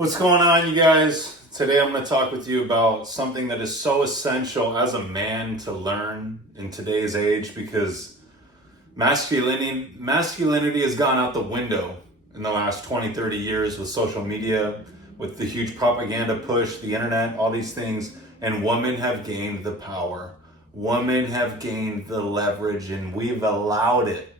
What's going on, you guys? Today I'm going to talk with you about something that is so essential as a man to learn in today's age, because masculinity has gone out the window in the last 20, 30 years with social media, with the huge propaganda push, the internet, all these things, and women have gained the power. Women have gained the leverage, and we've allowed it.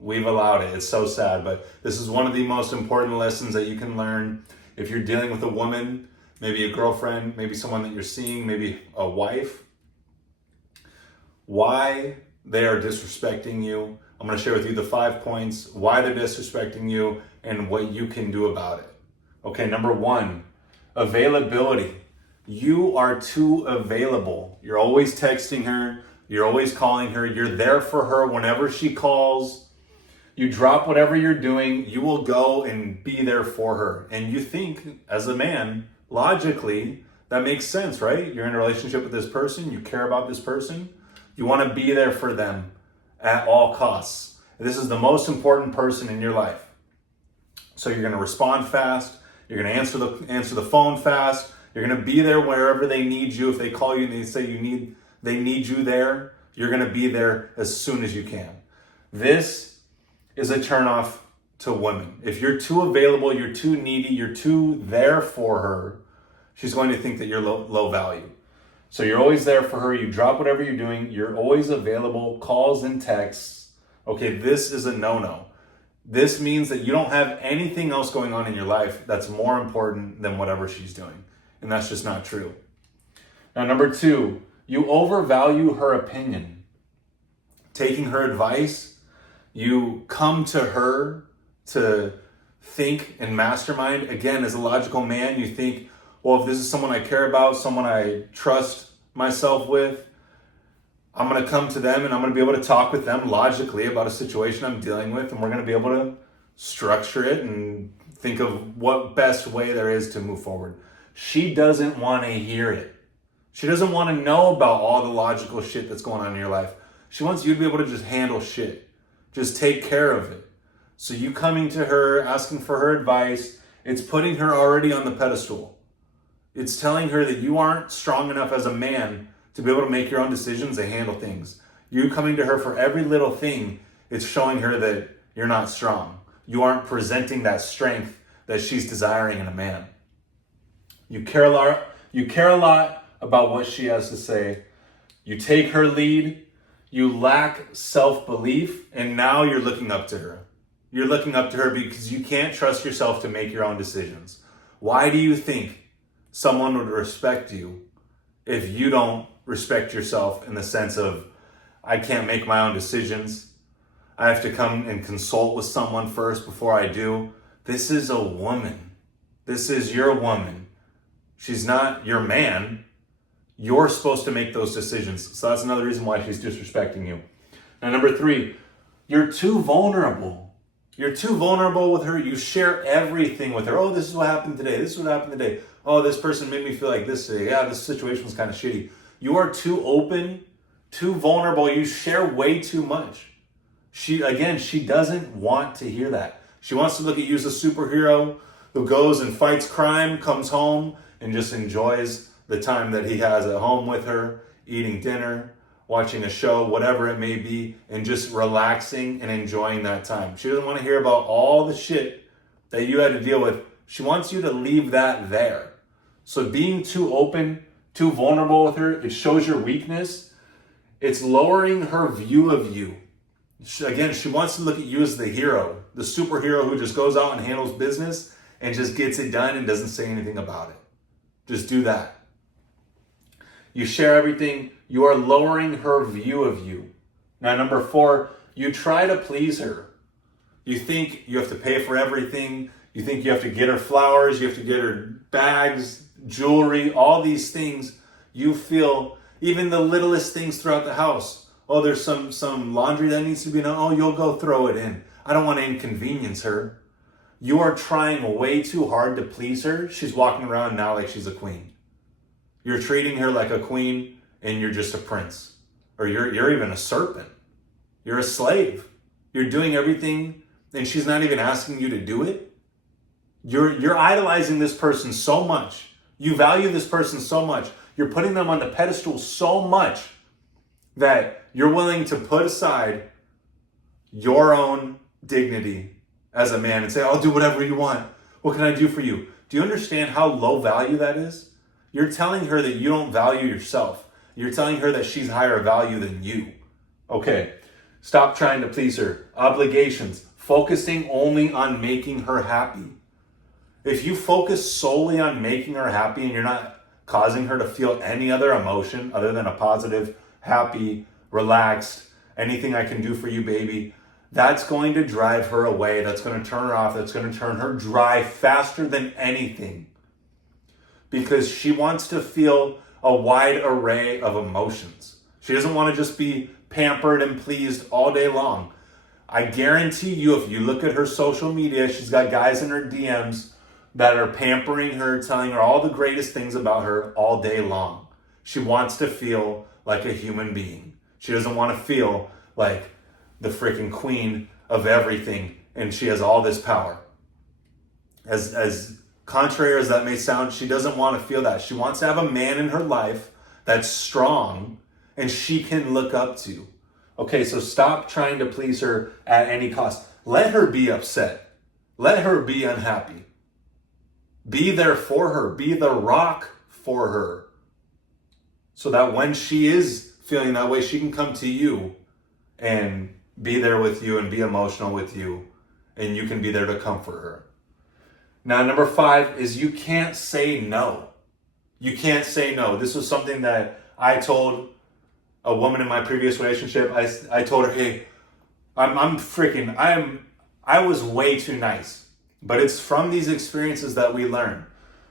It's so sad, but this is one of the most important lessons that you can learn if you're dealing with a woman, maybe a girlfriend, maybe someone that you're seeing, maybe a wife. Why they are disrespecting you. I'm going to share with you the 5 points, why they're disrespecting you, and what you can do about it. Okay, number 1, availability. You are too available. You're always texting her. You're always calling her. You're there for her whenever she calls. You drop whatever you're doing, you will go and be there for her. And you think, as a man, logically, that makes sense, right? You're in a relationship with this person, you care about this person, you want to be there for them at all costs. This is the most important person in your life. So you're going to respond fast, you're going to answer the phone fast, you're going to be there wherever they need you. If they call you and they say they need you there, you're going to be there as soon as you can. This is a turnoff to women. If you're too available, you're too needy, you're too there for her, she's going to think that you're low value. So you're always there for her, you drop whatever you're doing, you're always available, calls and texts. Okay, this is a no-no. This means that you don't have anything else going on in your life that's more important than whatever she's doing. And that's just not true. Now, number 2, you overvalue her opinion. Taking her advice, you come to her to think and mastermind. Again, as a logical man, you think, well, if this is someone I care about, someone I trust myself with, I'm going to come to them and I'm going to be able to talk with them logically about a situation I'm dealing with, and we're going to be able to structure it and think of what best way there is to move forward. She doesn't want to hear it. She doesn't want to know about all the logical shit that's going on in your life. She wants you to be able to just handle shit. Just take care of it. So you coming to her, asking for her advice, it's putting her already on the pedestal. It's telling her that you aren't strong enough as a man to be able to make your own decisions and handle things. You coming to her for every little thing, it's showing her that you're not strong. You aren't presenting that strength that she's desiring in a man. You care a lot about what she has to say. You take her lead. You lack self-belief, and now you're looking up to her. You're looking up to her because you can't trust yourself to make your own decisions. Why do you think someone would respect you if you don't respect yourself in the sense of, I can't make my own decisions, I have to come and consult with someone first before I do? This is a woman. This is your woman. She's not your man. You're supposed to make those decisions. So that's another reason why she's disrespecting you. Now, number 3, you're too vulnerable. You're too vulnerable with her. You share everything with her. Oh, this is what happened today. This is what happened today. Oh, this person made me feel like this today. Yeah, this situation was kind of shitty. You are too open, too vulnerable. You share way too much. She doesn't want to hear that. She wants to look at you as a superhero who goes and fights crime, comes home, and just enjoys the time that he has at home with her, eating dinner, watching a show, whatever it may be, and just relaxing and enjoying that time. She doesn't want to hear about all the shit that you had to deal with. She wants you to leave that there. So being too open, too vulnerable with her, it shows your weakness. It's lowering her view of you. She wants to look at you as the hero, the superhero who just goes out and handles business and just gets it done and doesn't say anything about it. Just do that. You share everything. You are lowering her view of you. Now, number 4, you try to please her. You think you have to pay for everything. You think you have to get her flowers. You have to get her bags, jewelry, all these things. You feel even the littlest things throughout the house. Oh, there's some laundry that needs to be done. Oh, you'll go throw it in. I don't want to inconvenience her. You are trying way too hard to please her. She's walking around now like she's a queen. You're treating her like a queen and you're just a prince. Or you're even a serpent. You're a slave. You're doing everything and she's not even asking you to do it. You're idolizing this person so much. You value this person so much. You're putting them on the pedestal so much that you're willing to put aside your own dignity as a man and say, I'll do whatever you want. What can I do for you? Do you understand how low value that is? You're telling her that you don't value yourself. You're telling her that she's higher value than you. Okay, stop trying to please her. Obligations, focusing only on making her happy. If you focus solely on making her happy and you're not causing her to feel any other emotion other than a positive, happy, relaxed, anything I can do for you, baby, that's going to drive her away. That's going to turn her off. That's going to turn her dry faster than anything. Because she wants to feel a wide array of emotions. She doesn't want to just be pampered and pleased all day long. I guarantee you, if you look at her social media, she's got guys in her DMs that are pampering her, telling her all the greatest things about her all day long. She wants to feel like a human being. She doesn't want to feel like the freaking queen of everything and she has all this power. As contrary as that may sound, she doesn't want to feel that. She wants to have a man in her life that's strong and she can look up to. Okay, so stop trying to please her at any cost. Let her be upset. Let her be unhappy. Be there for her. Be the rock for her. So that when she is feeling that way, she can come to you and be there with you and be emotional with you. And you can be there to comfort her. Now, number 5 is you can't say no. You can't say no. This was something that I told a woman in my previous relationship. I told her, hey, I was way too nice. But it's from these experiences that we learn.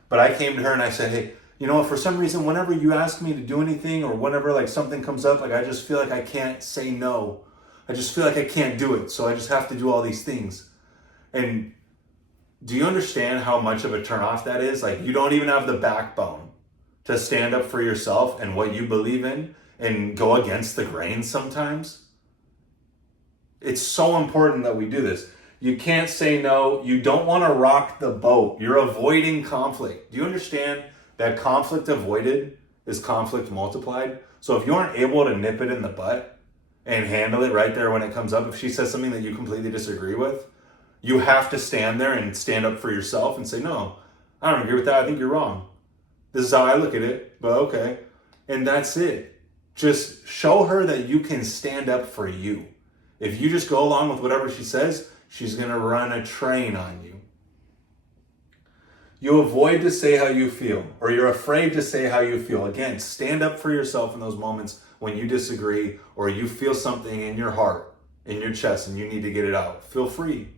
But I came to her and I said, hey, you know, for some reason, whenever you ask me to do anything or whenever like something comes up, like I just feel like I can't say no. I just feel like I can't do it. So I just have to do all these things. And do you understand how much of a turnoff that is? Like you don't even have the backbone to stand up for yourself and what you believe in and go against the grain sometimes. It's so important that we do this. You can't say no. You don't want to rock the boat. You're avoiding conflict. Do you understand that conflict avoided is conflict multiplied? So if you aren't able to nip it in the butt and handle it right there when it comes up, if she says something that you completely disagree with, you have to stand there and stand up for yourself and say, no, I don't agree with that. I think you're wrong. This is how I look at it, but okay. And that's it. Just show her that you can stand up for you. If you just go along with whatever she says, she's going to run a train on you. You avoid to say how you feel, or you're afraid to say how you feel. Again, stand up for yourself in those moments when you disagree or you feel something in your heart, in your chest, and you need to get it out. Feel free.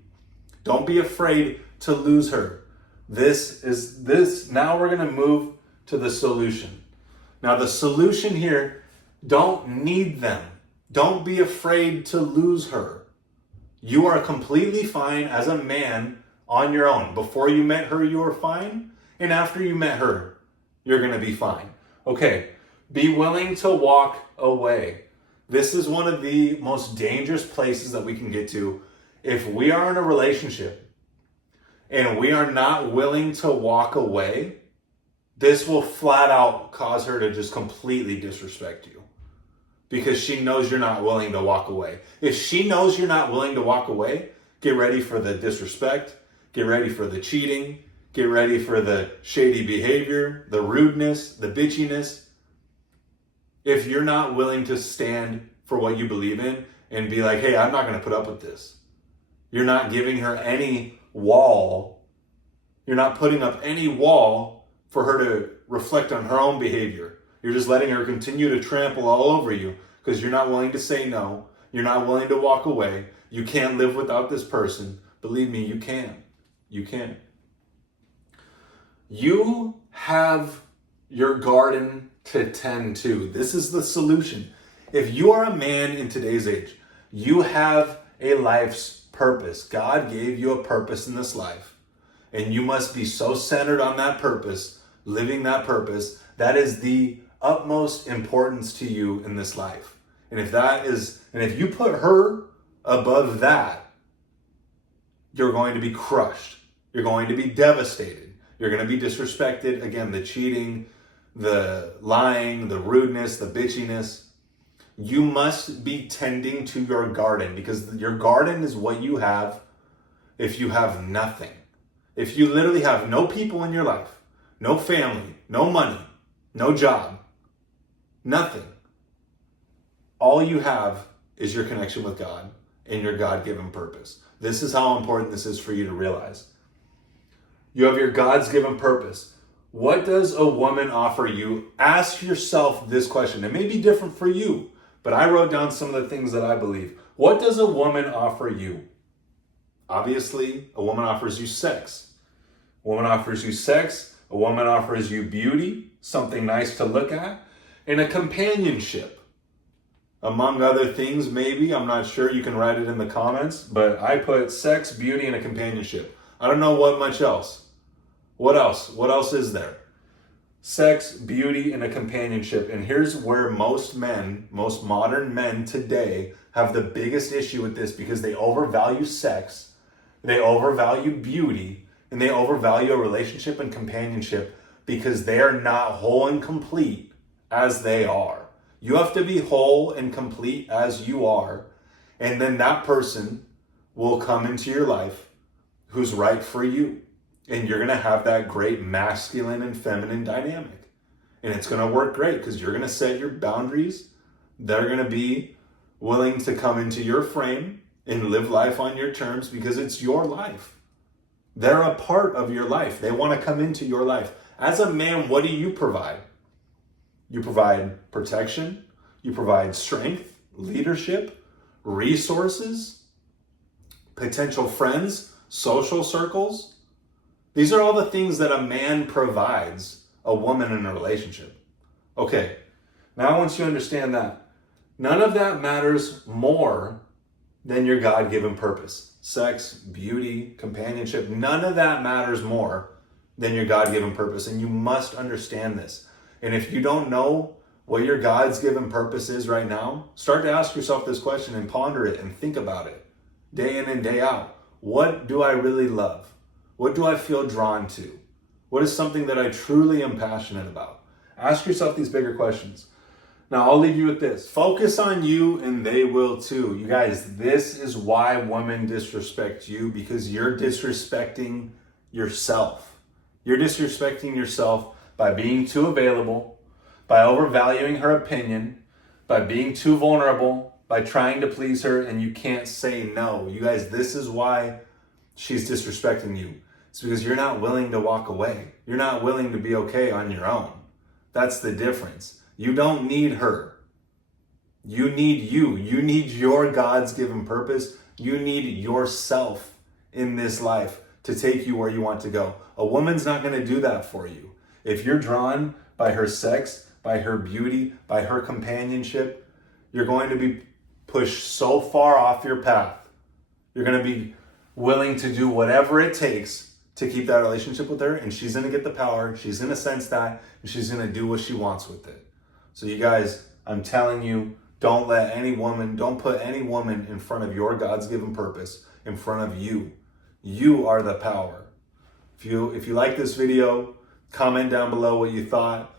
Don't be afraid to lose her. Now we're going to move to the solution. Now the solution here, don't need them. Don't be afraid to lose her. You are completely fine as a man on your own. Before you met her, you were fine. And after you met her, you're going to be fine. Okay, be willing to walk away. This is one of the most dangerous places that we can get to. If we are in a relationship and we are not willing to walk away, this will flat out cause her to just completely disrespect you. Because she knows you're not willing to walk away. If she knows you're not willing to walk away, get ready for the disrespect, get ready for the cheating, get ready for the shady behavior, the rudeness, the bitchiness. If you're not willing to stand for what you believe in and be like, hey, I'm not going to put up with this. You're not giving her any wall. You're not putting up any wall for her to reflect on her own behavior. You're just letting her continue to trample all over you because you're not willing to say no. You're not willing to walk away. You can't live without this person. Believe me, you can. You can. You have your garden to tend to. This is the solution. If you are a man in today's age, you have a life's purpose. God gave you a purpose in this life. And you must be so centered on that purpose, living that purpose. That is the utmost importance to you in this life. And if you put her above that, you're going to be crushed. You're going to be devastated. You're going to be disrespected. Again, the cheating, the lying, the rudeness, the bitchiness. You must be tending to your garden, because your garden is what you have if you have nothing. If you literally have no people in your life, no family, no money, no job, nothing. All you have is your connection with God and your God-given purpose. This is how important this is for you to realize. You have your God's given purpose. What does a woman offer you? Ask yourself this question. It may be different for you, but I wrote down some of the things that I believe. What does a woman offer you? Obviously, a woman offers you sex. A woman offers you sex. A woman offers you beauty, something nice to look at, and a companionship. Among other things, maybe, I'm not sure, you can write it in the comments, but I put sex, beauty, and a companionship. I don't know what much else. What else? What else is there? Sex, beauty, and a companionship. And here's where most men, most modern men today have the biggest issue with this, because they overvalue sex, they overvalue beauty, and they overvalue a relationship and companionship because they are not whole and complete as they are. You have to be whole and complete as you are, and then that person will come into your life who's right for you. And you're going to have that great masculine and feminine dynamic. And it's going to work great because you're going to set your boundaries. They're going to be willing to come into your frame and live life on your terms because it's your life. They're a part of your life. They want to come into your life. As a man, what do you provide? You provide protection. You provide strength, leadership, resources, potential friends, social circles. These are all the things that a man provides a woman in a relationship. Okay, now once you understand that, none of that matters more than your God-given purpose. Sex, beauty, companionship, none of that matters more than your God-given purpose. And you must understand this. And if you don't know what your God's given purpose is right now, start to ask yourself this question and ponder it and think about it day in and day out. What do I really love? What do I feel drawn to? What is something that I truly am passionate about? Ask yourself these bigger questions. Now, I'll leave you with this. Focus on you and they will too. You guys, this is why women disrespect you, because you're disrespecting yourself. You're disrespecting yourself by being too available, by overvaluing her opinion, by being too vulnerable, by trying to please her, and you can't say no. You guys, this is why she's disrespecting you. It's because you're not willing to walk away. You're not willing to be okay on your own. That's the difference. You don't need her. You need you. You need your God's given purpose. You need yourself in this life to take you where you want to go. A woman's not going to do that for you. If you're drawn by her sex, by her beauty, by her companionship, you're going to be pushed so far off your path. You're going to be willing to do whatever it takes to keep that relationship with her, and she's going to get the power, she's going to sense that, and she's going to do what she wants with it. So you guys, I'm telling you, don't put any woman in front of your God's given purpose, in front of you. You are the power. If you like this video, comment down below what you thought.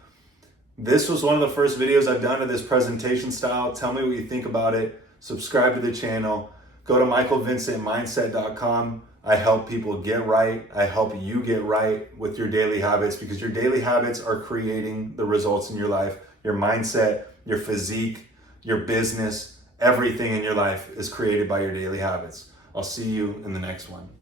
This was one of the first videos I've done of this presentation style. Tell me what you think about it. Subscribe to the channel. Go to MichaelVincentMindset.com. I help people get right. I help you get right with your daily habits, because your daily habits are creating the results in your life. Your mindset, your physique, your business, everything in your life is created by your daily habits. I'll see you in the next one.